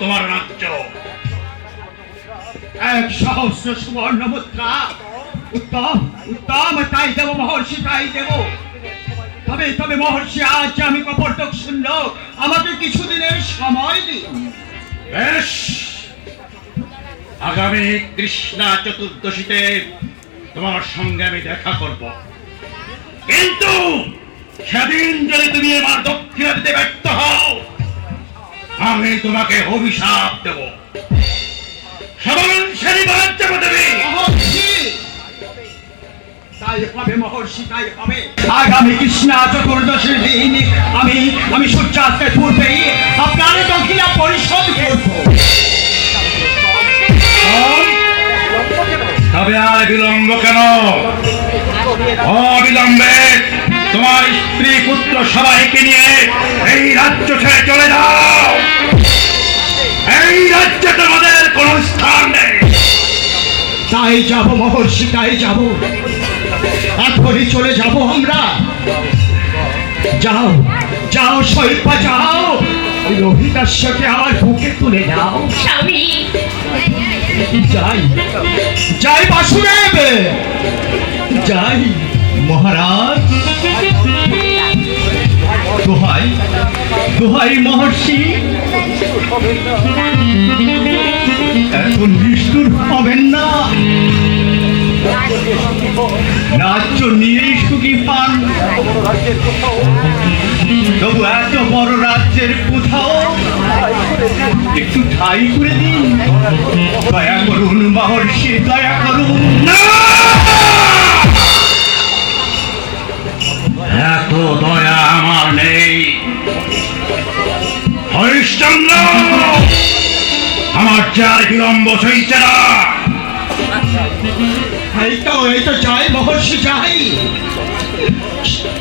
তোমার রাজ্য। 1,000 সুবর্ণ মুদ্রা। উত্তম উত্তম, তাই দেব মহর্ষি, তাই দেব। তবে তবে মহর্ষি, আজ আমি কপটক শূন্য, আমাকে কিছুদিনের সময় দিন। বেশ, আগামী কৃষ্ণা চতুর্দশীতে তোমার সঙ্গে আমি দেখা করব, কিন্তু সেদিন যদি তুমি আমার দক্ষিণা দিতে ব্যর্থ হও, আমি তোমাকে অভিশাপ দেব। সাধারণ শনিবার যাবো দেবী। মহর্ষি, তাই হবে মহর্ষি, তাই হবে। আগামী কৃষ্ণা চতুর্দশীর দিন আমি আমি সূর্যাস্তের পূর্বেই আপনার দক্ষিণা পরিশোধ করব। তবে আর বিলম্ব কেন? অবিলম্বে তোমার স্ত্রী পুত্র সবাইকে নিয়ে এই রাজ্য ছেড়ে চলে যাও। এই রাজ্যে তোমাদের কোনো স্থান নেই। তাই যাব মহর্ষি, তাই যাব, এখনই চলে যাব আমরা। যাও যাও শৈলপা, যাও, ওই রোহিতাশ্বকে আমার বুকে তুলে নাও। স্বামী, যাই যাই বাসুদেব, যাই মহারাজ। দোহাই দোহাই মহর্ষি, এখন নিষ্ঠুর হবেন না। রাজ্য নিয়েই সুখী পান, তবু এত বড় রাজ্যের কোথাও একটু ঠাই করে দিন। দয়া করুন মহর্ষি, দয়া করুন। না! এত দয়া আমার নেই হরিশ্চন্দ্র। আমার চার বিলম্ব সইছে না। এই তো যাই মহর্ষি, যাই।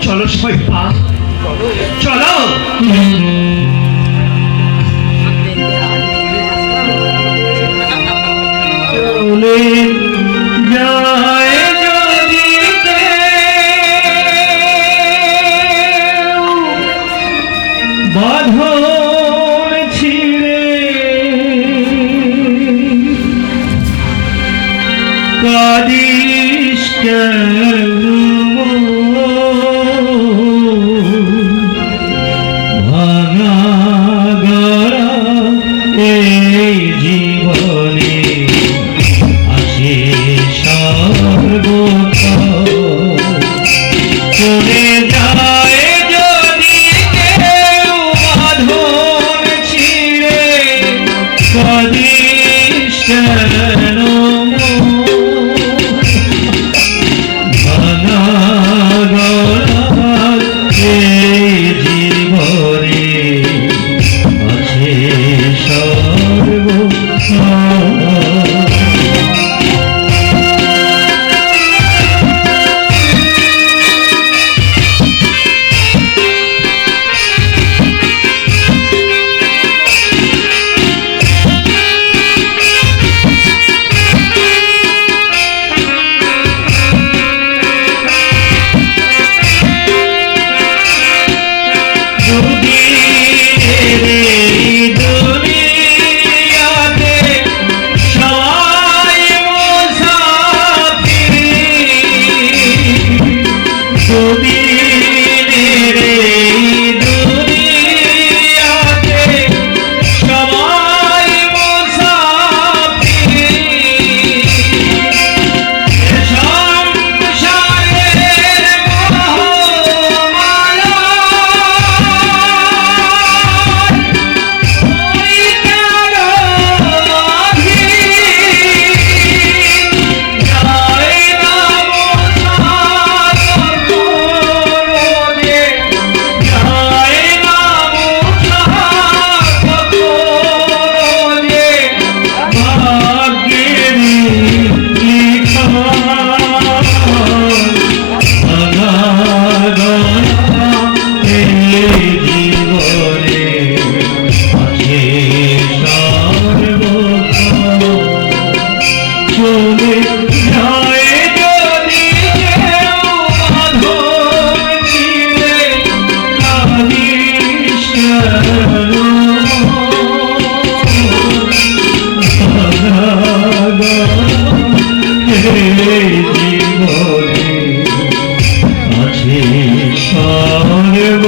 চলো শৈলপা, চলো। যায় যদি বাঁধন ছিঁড়ে, কাদিস কেন ভাঙা গড়া এই জীবনে আছে সর্বক্ষণ। চলে যায় যদি কেউ বাঁধন ছিঁড়ে, কাদিস কেন ভাঙা গড়া এই জীবনে আছে সর্বক্ষণ। জীবনে আছে সর্ব